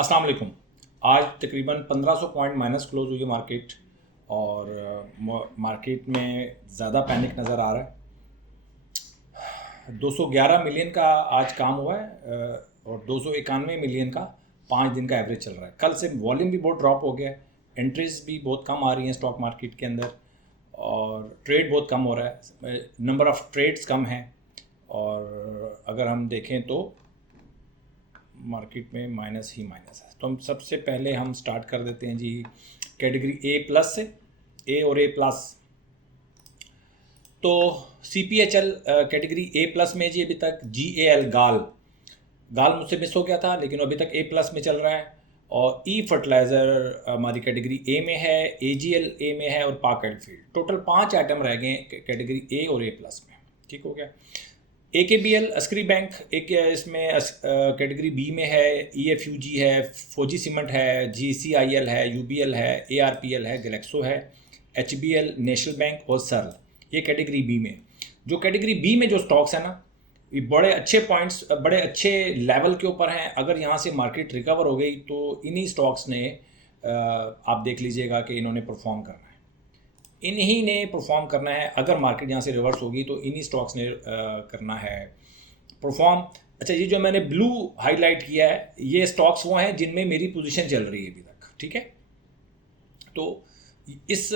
अस्सलाम वालेकुम। आज तकरीबन 1500 पॉइंट माइनस क्लोज हुई है मार्केट और मार्केट में ज़्यादा पैनिक नज़र आ रहा है। 211 मिलियन का आज काम हुआ है और 291 मिलियन का 5 दिन का एवरेज चल रहा है। कल से वॉल्यूम भी बहुत ड्रॉप हो गया है, एंट्रीज भी बहुत कम आ रही हैं स्टॉक मार्केट के अंदर और ट्रेड बहुत कम हो रहा है, नंबर ऑफ़ ट्रेड्स कम हैं। और अगर हम देखें तो मार्केट में माइनस ही माइनस है। तो हम सबसे पहले हम स्टार्ट कर देते हैं जी कैटेगरी ए प्लस से, ए और ए प्लस। तो CPHL कैटेगरी ए प्लस में जी अभी तक GAL गाल मुझसे मिस हो गया था, लेकिन अभी तक ए प्लस में चल रहा है। और ई फर्टिलाइज़र हमारी कैटेगरी ए में है, AGL ए में है और पाक एंड फील्ड। टोटल 5 आइटम रह गए कैटेगरी ए और ए प्लस में। ठीक हो गया। AKBL अस्करी बैंक एक इसमें कैटेगरी बी में है, EFUG है, फौजी सीमेंट है, GCIL है, UBL है, ARPL है, गैलेक्सो है, HBL नेशनल बैंक और सर्ल, ये कैटेगरी बी में। जो कैटेगरी बी में जो स्टॉक्स हैं ना, ये बड़े अच्छे पॉइंट्स, बड़े अच्छे लेवल के ऊपर हैं। अगर यहाँ से मार्केट रिकवर हो गई तो इन्हीं स्टॉक्स ने आप देख लीजिएगा कि इन्होंने परफॉर्म करना है, इन्हीं ने परफॉर्म करना है। अगर मार्केट यहाँ से रिवर्स होगी तो इन्हीं स्टॉक्स ने करना है परफॉर्म। अच्छा, ये जो मैंने ब्लू हाईलाइट किया है, ये स्टॉक्स वो हैं जिनमें मेरी पोजीशन चल रही है अभी तक। ठीक है, तो इस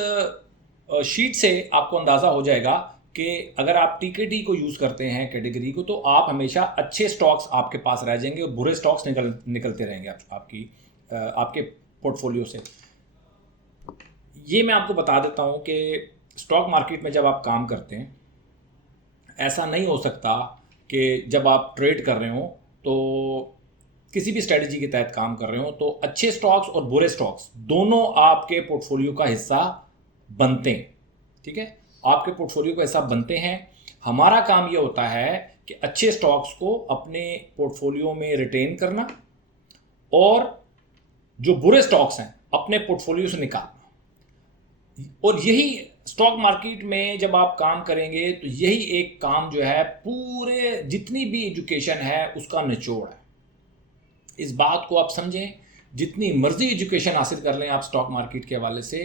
शीट से आपको अंदाज़ा हो जाएगा कि अगर आप TKT को यूज़ करते हैं कैटेगरी को, तो आप हमेशा अच्छे स्टॉक्स आपके पास रह जाएंगे और बुरे स्टॉक्स निकलते रहेंगे आपके पोर्टफोलियो से। ये मैं आपको बता देता हूँ कि स्टॉक मार्केट में जब आप काम करते हैं, ऐसा नहीं हो सकता कि जब आप ट्रेड कर रहे हो तो किसी भी स्ट्रेटजी के तहत काम कर रहे हो तो अच्छे स्टॉक्स और बुरे स्टॉक्स दोनों आपके पोर्टफोलियो का हिस्सा बनते हैं। ठीक है, आपके पोर्टफोलियो का हिस्सा बनते हैं। हमारा काम ये होता है कि अच्छे स्टॉक्स को अपने पोर्टफोलियो में रिटेन करना और जो बुरे स्टॉक्स हैं अपने पोर्टफोलियो से निकालना। और यही स्टॉक मार्केट में जब आप काम करेंगे तो यही एक काम जो है पूरे जितनी भी एजुकेशन है उसका निचोड़ है। इस बात को आप समझें, जितनी मर्जी एजुकेशन हासिल कर लें आप स्टॉक मार्केट के हवाले से,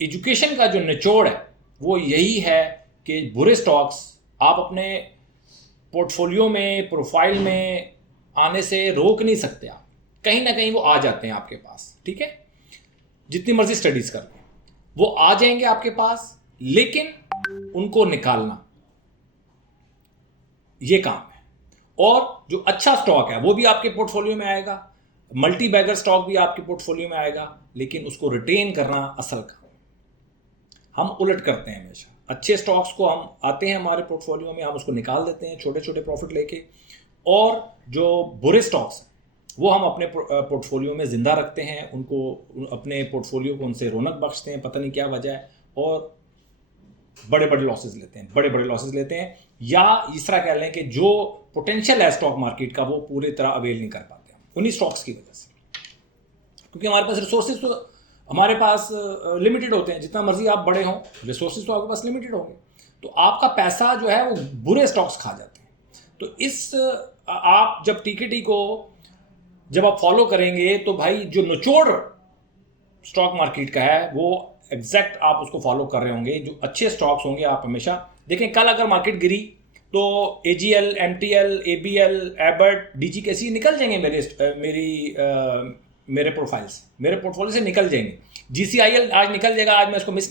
एजुकेशन का जो निचोड़ है वो यही है कि बुरे स्टॉक्स आप अपने पोर्टफोलियो में, प्रोफाइल में आने से रोक नहीं सकते। आप कहीं ना कहीं वो आ जाते हैं आपके पास। ठीक है, जितनी मर्जी स्टडीज कर लें वो आ जाएंगे आपके पास, लेकिन उनको निकालना ये काम है। और जो अच्छा स्टॉक है वो भी आपके पोर्टफोलियो में आएगा, मल्टी बैगर स्टॉक भी आपके पोर्टफोलियो में आएगा, लेकिन उसको रिटेन करना असल काम। हम उलट करते हैं हमेशा, अच्छे स्टॉक्स को हम आते हैं हमारे पोर्टफोलियो में, हम उसको निकाल देते हैं छोटे छोटे प्रॉफिट लेके, और जो बुरे स्टॉक्स वो हम अपने पोर्टफोलियो में ज़िंदा रखते हैं, उनको अपने पोर्टफोलियो को उनसे रौनक बख्शते हैं, पता नहीं क्या वजह है, और बड़े बड़े लॉसेस लेते हैं। या इस तरह कह लें कि जो पोटेंशियल है स्टॉक मार्केट का वो पूरी तरह अवेल नहीं कर पाते हैं उन्हीं स्टॉक्स की वजह से, क्योंकि हमारे पास रिसोर्सेज तो हमारे पास लिमिटेड होते हैं। जितना मर्जी आप बड़े हों, रिसोर्सेज तो आपके पास लिमिटेड होंगे, तो आपका पैसा जो है वो बुरे स्टॉक्स खा जाते हैं। तो आप जब TKT को जब आप फॉलो करेंगे तो भाई जो निचोड़ स्टॉक मार्केट का है वो एग्जैक्ट आप उसको फॉलो कर रहे होंगे। जो अच्छे स्टॉक्स होंगे आप हमेशा देखें। कल अगर मार्केट गिरी तो AGL, MTL, ABL, Abbott, DGKC निकल जाएंगे मेरे पोर्टफोलियो से निकल जाएंगे। GCIL आज निकल जाएगा, आज मैं इसको बेच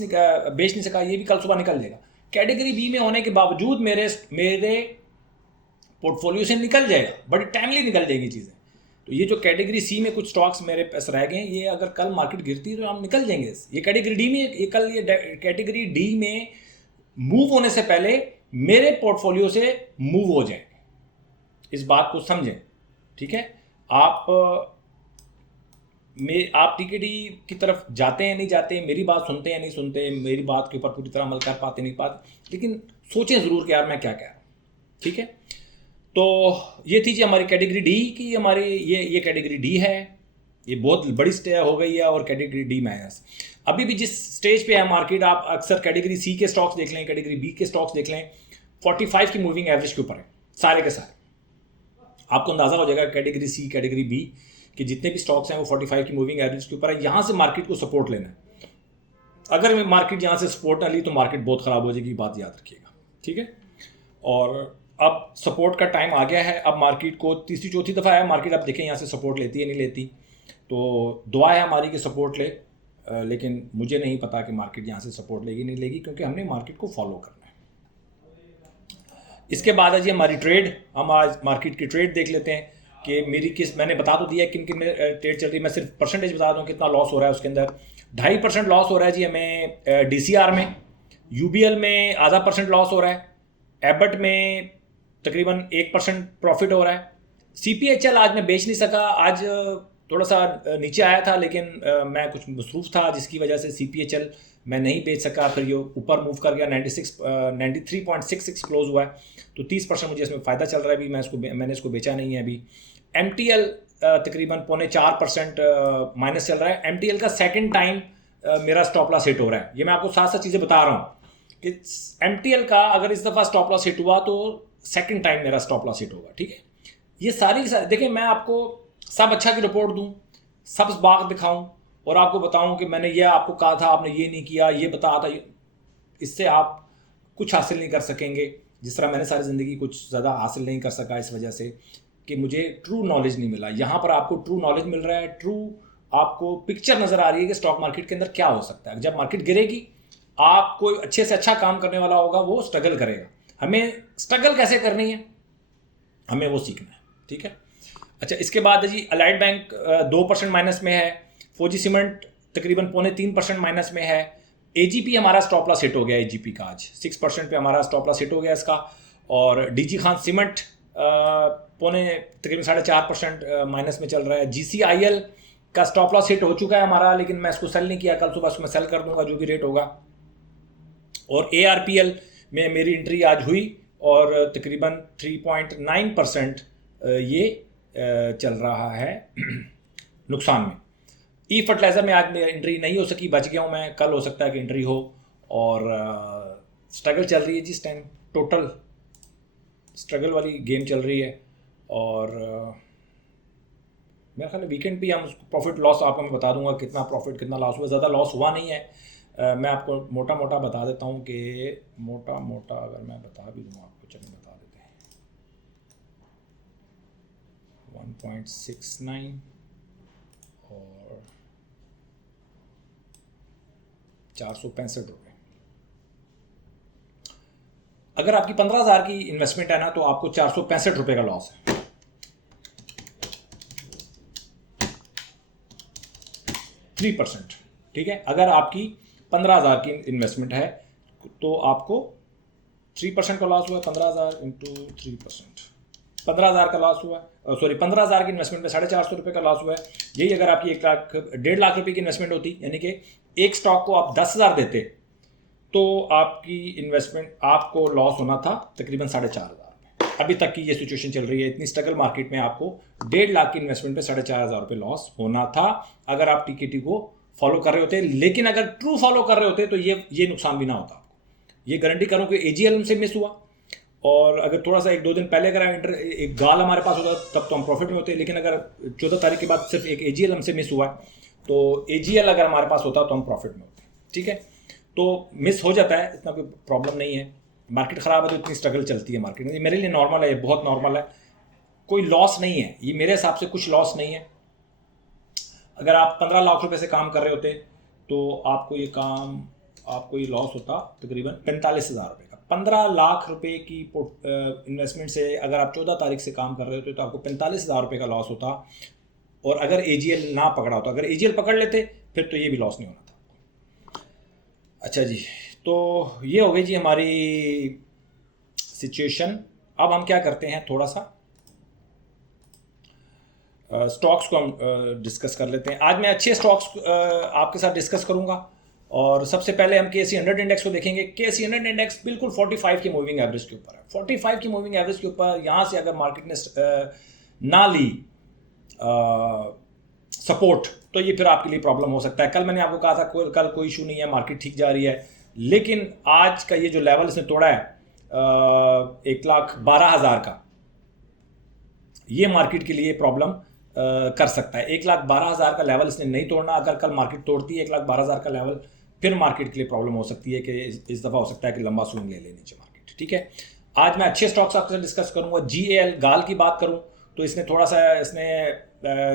नहीं सका, ये भी कल सुबह निकल जाएगा। कैटेगरी बी में होने के बावजूद मेरे पोर्टफोलियो से निकल जाएगा, बड़ी टाइमली निकल जाएंगी चीज़ें। तो ये जो कैटेगरी सी में कुछ स्टॉक्स मेरे पास रह गए, ये अगर कल मार्केट गिरती है तो हम निकल जाएंगे। ये कैटेगरी डी में, ये कल ये कैटेगरी डी में मूव होने से पहले मेरे पोर्टफोलियो से मूव हो जाएंगे। इस बात को समझें। ठीक है, आप TKT की तरफ जाते हैं नहीं जाते, मेरी बात सुनते हैं नहीं सुनते, मेरी बात के ऊपर पूरी तरह अमल कर पाते नहीं पाते, लेकिन सोचें ज़रूर कि यार मैं क्या कह रहा हूँ। ठीक है, तो ये थी जी हमारी कैटेगरी डी की। हमारी ये कैटेगरी डी है, ये बहुत बड़ी स्टे हो गई है, और कैटेगरी डी माइनस। अभी भी जिस स्टेज पे है मार्केट, आप अक्सर कैटेगरी सी के स्टॉक्स देख लें, कैटेगरी बी के स्टॉक्स देख लें, 45 की मूविंग एवरेज के ऊपर है सारे के सारे। आपको अंदाज़ा हो जाएगा कैटेगरी सी, कैटेगरी बी कि जितने भी स्टॉक्स हैं वो 45 की मूविंग एवरेज के ऊपर है, यहाँ से मार्केट को सपोर्ट लेना है। अगर मार्केट यहाँ से सपोर्ट ना ली तो मार्केट बहुत ख़राब हो जाएगी, बात याद रखिएगा, ठीक है। और अब सपोर्ट का टाइम आ गया है, अब मार्केट को तीसरी चौथी दफ़ा है मार्केट, अब देखें यहाँ से सपोर्ट लेती है नहीं लेती। तो दुआ है हमारी कि सपोर्ट ले, लेकिन मुझे नहीं पता कि मार्केट यहाँ से सपोर्ट लेगी नहीं लेगी, क्योंकि हमने मार्केट को फॉलो करना है। इसके बाद है जी हमारी ट्रेड। हम आज मार्केट की ट्रेड देख लेते हैं कि मेरी मैंने बता तो दिया किन किन में ट्रेड चल रही है। मैं सिर्फ परसेंटेज बता दूँ कितना लॉस हो रहा है। उसके अंदर 2.5% लॉस हो रहा है जी हमें DCR में, UBL में ½ % लॉस हो रहा है, एबट में तकरीबन 1% प्रॉफिट हो रहा है। CPHL आज मैं बेच नहीं सका, आज थोड़ा सा नीचे आया था, लेकिन मैं कुछ मसरूफ़ था जिसकी वजह से CPHL मैं नहीं बेच सका। फिर ये ऊपर मूव कर गया, 93.66 क्लोज हुआ है, तो 30% मुझे इसमें फ़ायदा चल रहा है अभी। मैंने इसको बेचा नहीं है अभी। MTL तकरीबन 0.4% माइनस चल रहा है। MTL का सेकंड टाइम मेरा स्टॉप लॉस हिट हो रहा है। ये मैं आपको साथ साथ चीज़ें बता रहा हूँ कि MTL का अगर इस दफ़ा स्टॉप लॉस हिट हुआ तो सेकंड टाइम मेरा स्टॉप लॉस हिट होगा, ठीक है। ये सारी देखिए, मैं आपको सब अच्छा की रिपोर्ट दूँ, सब बाग दिखाऊँ और आपको बताऊँ कि मैंने ये आपको कहा था, आपने ये नहीं किया, ये बताया था, इससे आप कुछ हासिल नहीं कर सकेंगे। जिस तरह मैंने सारी ज़िंदगी कुछ ज़्यादा हासिल नहीं कर सका इस वजह से कि मुझे ट्रू नॉलेज नहीं मिला। यहाँ पर आपको ट्रू नॉलेज मिल रहा है, ट्रू आपको पिक्चर नज़र आ रही है कि स्टॉक मार्केट के अंदर क्या हो सकता है। जब मार्केट गिरेगी, आप कोई अच्छे से अच्छा काम करने वाला होगा वो स्ट्रगल करेगा। हमें स्ट्रगल कैसे करनी है, हमें वो सीखना है, ठीक है। अच्छा, इसके बाद जी अलाइड बैंक 2% माइनस में है, फौजी सीमेंट तकरीबन 3.25% माइनस में है। AGP हमारा स्टॉप लॉस हिट हो गया, AGP का आज 6% पे हमारा स्टॉप लॉस हिट हो गया इसका। और DG खान सीमेंट तकरीबन 4.5% माइनस में चल रहा है। GCIL का स्टॉप लॉस हिट हो चुका है हमारा, लेकिन मैं इसको सेल नहीं किया, कल सुबह इसको मैं सेल कर दूंगा जो भी रेट होगा। और ARPL में मेरी एंट्री आज हुई और तकरीबन 3.9% ये चल रहा है नुकसान में। ई फर्टिलाइज़र में आज मेरी एंट्री नहीं हो सकी, बच गया हूँ मैं, कल हो सकता है कि एंट्री हो। और स्ट्रगल चल रही है जिस टाइम, टोटल स्ट्रगल वाली गेम चल रही है। और मेरा ख्याल है वीकेंड भी हम प्रॉफिट लॉस आपको मैं बता दूंगा कितना प्रॉफिट कितना लॉस हुआ। ज़्यादा लॉस हुआ नहीं है। मैं आपको मोटा मोटा बता देता हूँ कि मोटा मोटा अगर मैं बता भी दूँ आपको, चलिए बता देते हैं। 1.69 और 465 रुपये। अगर आपकी 15,000 की इन्वेस्टमेंट है ना, तो आपको 465 रुपये का लॉस है। 3%, ठीक है। अगर आपकी 15,000 की इन्वेस्टमेंट है तो आपको 3% का लॉस हुआ। 15,000 इंटू 3%, 15,000 का लॉस हुआ। सॉरी, 15,000 की इन्वेस्टमेंट में 450 रुपये का लॉस हुआ है। यही अगर आपकी 1 लाख रुपये की इन्वेस्टमेंट होती, यानी कि एक स्टॉक को आप 10,000 देते, तो आपकी इन्वेस्टमेंट आपको लॉस होना था तकरीबन 4,500। अभी तक की ये सिचुएशन चल रही है। इतनी स्ट्रगल मार्केट में आपको 1.5 लाख की इन्वेस्टमेंट पे 4,500 रुपये लॉस होना था अगर आप TKT को फॉलो कर रहे होते। लेकिन अगर ट्रू फॉलो कर रहे होते तो ये नुकसान भी ना होता आपको। ये गारंटी करूँ कि AGL से मिस हुआ, और अगर थोड़ा सा 1-2 दिन पहले अगर एक गाल हमारे पास होता तब तो हम प्रॉफिट में होते। लेकिन अगर 14 तारीख के बाद सिर्फ एक AGL हमसे मिस हुआ, तो AGL अगर हमारे पास होता तो हम प्रॉफिट में होते, ठीक है। तो मिस हो जाता है, इतना कोई प्रॉब्लम नहीं है। मार्केट ख़राब है तो इतनी स्ट्रगल चलती है मार्केट में, मेरे लिए नॉर्मल है, बहुत नॉर्मल है, कोई लॉस नहीं है ये, मेरे हिसाब से कुछ लॉस नहीं है। अगर आप 15 लाख रुपए से काम कर रहे होते तो आपको ये लॉस होता तकरीबन 45,000 रुपये का। 15 लाख रुपए की इन्वेस्टमेंट से अगर आप 14 तारीख से काम कर रहे होते तो आपको 45,000 रुपये का लॉस होता। और अगर AGL ना पकड़ा होता, अगर AGL पकड़ लेते फिर तो ये भी लॉस नहीं होना था। अच्छा जी, तो ये हो गई जी हमारी सिचुएशन। अब हम क्या करते हैं, थोड़ा सा स्टॉक्स को हम डिस्कस कर लेते हैं। आज मैं अच्छे स्टॉक्स आपके साथ डिस्कस करूंगा। और सबसे पहले हम KSE 100 इंडेक्स को देखेंगे। KSE 100 इंडेक्स बिल्कुल 45 की मूविंग एवरेज के ऊपर है। 45 की मूविंग एवरेज के ऊपर यहाँ से अगर मार्केट ने ना ली सपोर्ट, तो ये फिर आपके लिए प्रॉब्लम हो सकता है। कल मैंने आपको कहा था कल कोई इशू नहीं है, मार्केट ठीक जा रही है। लेकिन आज का ये जो लेवल इसने तोड़ा है 1,12,000 का, ये मार्केट के लिए प्रॉब्लम कर सकता है। 1,12,000 का लेवल इसने नहीं तोड़ना। अगर कल मार्केट तोड़ती है 1,12,000 का लेवल, फिर मार्केट के लिए प्रॉब्लम हो सकती है कि इस दफ़ा हो सकता है कि लंबा स्विंग ले नीचे मार्केट। ठीक है, आज मैं अच्छे स्टॉक्स आपके साथ डिस्कस करूंगा। GAL गाल की बात करूं तो इसने थोड़ा सा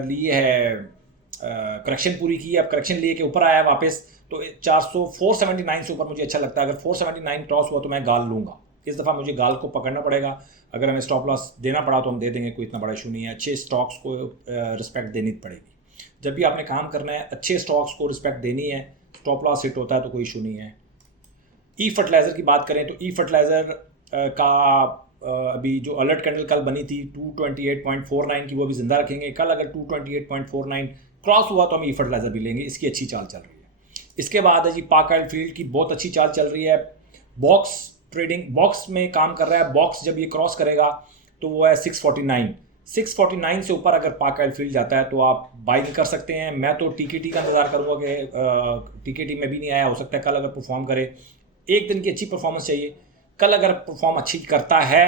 लिए है, करेक्शन पूरी की है, अब करेक्शन लिए के ऊपर आया है वापस। तो 479 से ऊपर मुझे अच्छा लगता है। अगर 479 क्रॉस हुआ तो मैं गाल लूँगा। इस दफ़ा मुझे गाल को पकड़ना पड़ेगा। अगर हमें स्टॉप लॉस देना पड़ा तो हम दे देंगे, कोई इतना बड़ा इशू नहीं है। अच्छे स्टॉक्स को रिस्पेक्ट देनी पड़ेगी। जब भी आपने काम करना है अच्छे स्टॉक्स को रिस्पेक्ट देनी है। स्टॉप लॉस हिट होता है तो कोई इशू नहीं है। ई फर्टिलाइज़र की बात करें तो ई फर्टिलाइज़र का अभी जो अलर्ट कैंडल कल बनी थी 228.49 की, वो भी ज़िंदा रखेंगे। कल अगर 228.49 क्रॉस हुआ तो हम ई फर्टिलाइज़र भी लेंगे। इसकी अच्छी चाल चल रही है। इसके बाद है जी पार्क ऑयल फील्ड की बहुत अच्छी चाल चल रही है। बॉक्स ट्रेडिंग बॉक्स में काम कर रहा है। बॉक्स जब ये क्रॉस करेगा तो वो है 649 से ऊपर अगर पार्क ऑयल फील्ड जाता है तो आप बाइंग कर सकते हैं। मैं तो टीकेटी का इंतजार करूँगा कि टीकेटी में भी नहीं आया, हो सकता है कल अगर परफॉर्म करे। एक दिन की अच्छी परफॉर्मेंस चाहिए। कल अगर परफॉर्म अच्छी करता है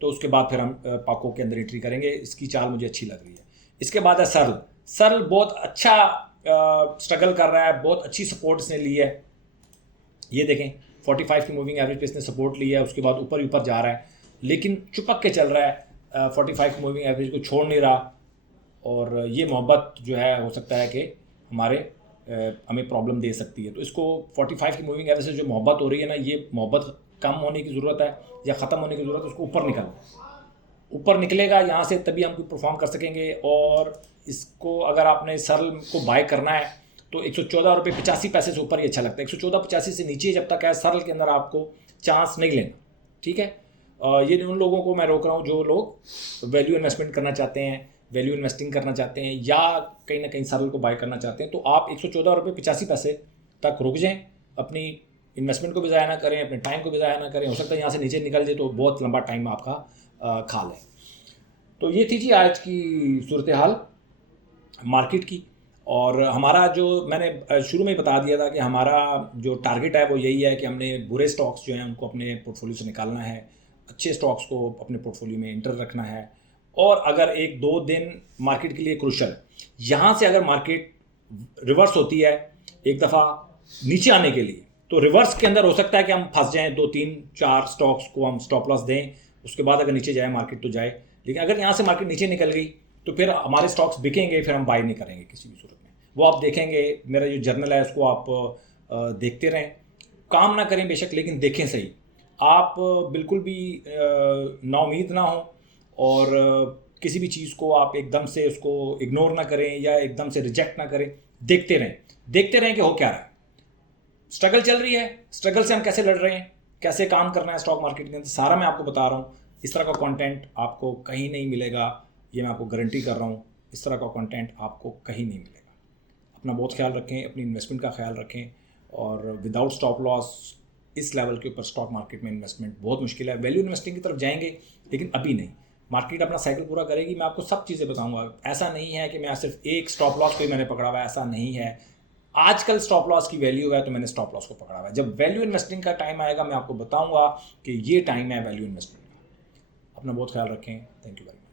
तो उसके बाद फिर हम पाको के अंदर एंट्री करेंगे। इसकी चाल मुझे अच्छी लग रही है। इसके बाद है सरल बहुत अच्छा स्ट्रगल कर रहा है, बहुत अच्छी सपोर्ट इसने ली है। ये देखें 45 की मूविंग एवरेज पे इसने सपोर्ट ली है, उसके बाद ऊपर ऊपर जा रहा है, लेकिन चुपक के चल रहा है। 45 की मूविंग एवरेज को छोड़ नहीं रहा। और ये मोहब्बत जो है हो सकता है कि हमें प्रॉब्लम दे सकती है। तो इसको 45 की मूविंग एवरेज से जो मोहब्बत हो रही है ना, ये मोहब्बत कम होने की ज़रूरत है या ख़त्म होने की ज़रूरत है। उसको ऊपर निकलेगा यहाँ से, तभी हम कोई परफॉर्म कर सकेंगे। और इसको अगर आपने सरल को बाय करना है तो 114.85 से ऊपर ही अच्छा लगता है। 114.85 से नीचे जब तक है सरल के अंदर आपको चांस नहीं लेना। ठीक है, ये उन लोगों को मैं रोक रहा हूँ जो लोग वैल्यू इन्वेस्टमेंट करना चाहते हैं, वैल्यू इन्वेस्टिंग करना चाहते हैं या कहीं ना कहीं सरल को बाय करना चाहते हैं। तो आप 114.85 तक रुक जाएँ, अपनी इन्वेस्टमेंट को भी ज़ाया ना करें, अपने टाइम को भी ज़ाया ना करें। हो सकता है यहाँ से नीचे निकल जाए तो बहुत लंबा टाइम आपका खा लें। तो ये थी जी आज की सूरत हाल मार्केट की। और हमारा जो मैंने शुरू में बता दिया था कि हमारा जो टारगेट है वो यही है कि हमने बुरे स्टॉक्स जो हैं उनको अपने पोर्टफोलियो से निकालना है, अच्छे स्टॉक्स को अपने पोर्टफोलियो में एंटर रखना है। और अगर 1-2 दिन मार्केट के लिए क्रूशल, यहाँ से अगर मार्केट रिवर्स होती है एक दफ़ा नीचे आने के लिए, तो रिवर्स के अंदर हो सकता है कि हम फंस जाएं, 2-3-4 स्टॉक्स को हम स्टॉप लॉस दें। उसके बाद अगर नीचे जाए मार्केट तो जाए, लेकिन अगर यहाँ से मार्केट नीचे निकल गई तो फिर हमारे स्टॉक्स बिकेंगे, फिर हम बाय नहीं करेंगे किसी भी सूरत में। वो आप देखेंगे, मेरा जो जर्नल है उसको आप देखते रहें। काम ना करें बेशक, लेकिन देखें सही। आप बिल्कुल भी नाउमीद ना हो और किसी भी चीज़ को आप एकदम से उसको इग्नोर ना करें या एकदम से रिजेक्ट ना करें। देखते रहें कि हो क्या रहा है। स्ट्रगल चल रही है, स्ट्रगल से हम कैसे लड़ रहे हैं, कैसे काम करना है स्टॉक मार्केट के अंदर, सारा मैं आपको बता रहा हूँ। इस तरह का कंटेंट आपको कहीं नहीं मिलेगा, ये मैं आपको गारंटी कर रहा हूँ। इस तरह का कंटेंट आपको कहीं नहीं मिलेगा। अपना बहुत ख्याल रखें, अपनी इन्वेस्टमेंट का ख्याल रखें। और विदाउट स्टॉप लॉस इस लेवल के ऊपर स्टॉक मार्केट में इन्वेस्टमेंट बहुत मुश्किल है। वैल्यू इन्वेस्टिंग की तरफ जाएंगे, लेकिन अभी नहीं। मार्केट अपना साइकिल पूरा करेगी, मैं आपको सब चीज़ें बताऊंगा। ऐसा नहीं है कि मैं सिर्फ एक स्टॉप लॉस को ही मैंने पकड़ा हुआ है, ऐसा नहीं है। आजकल स्टॉप लॉस की वैल्यू है तो मैंने स्टॉप लॉस को पकड़ा हुआ है। जब वैल्यू इन्वेस्टिंग का टाइम आएगा मैं आपको बताऊंगा कि ये टाइम है वैल्यू इन्वेस्टमेंट का। अपना बहुत ख्याल रखें। Thank you very much.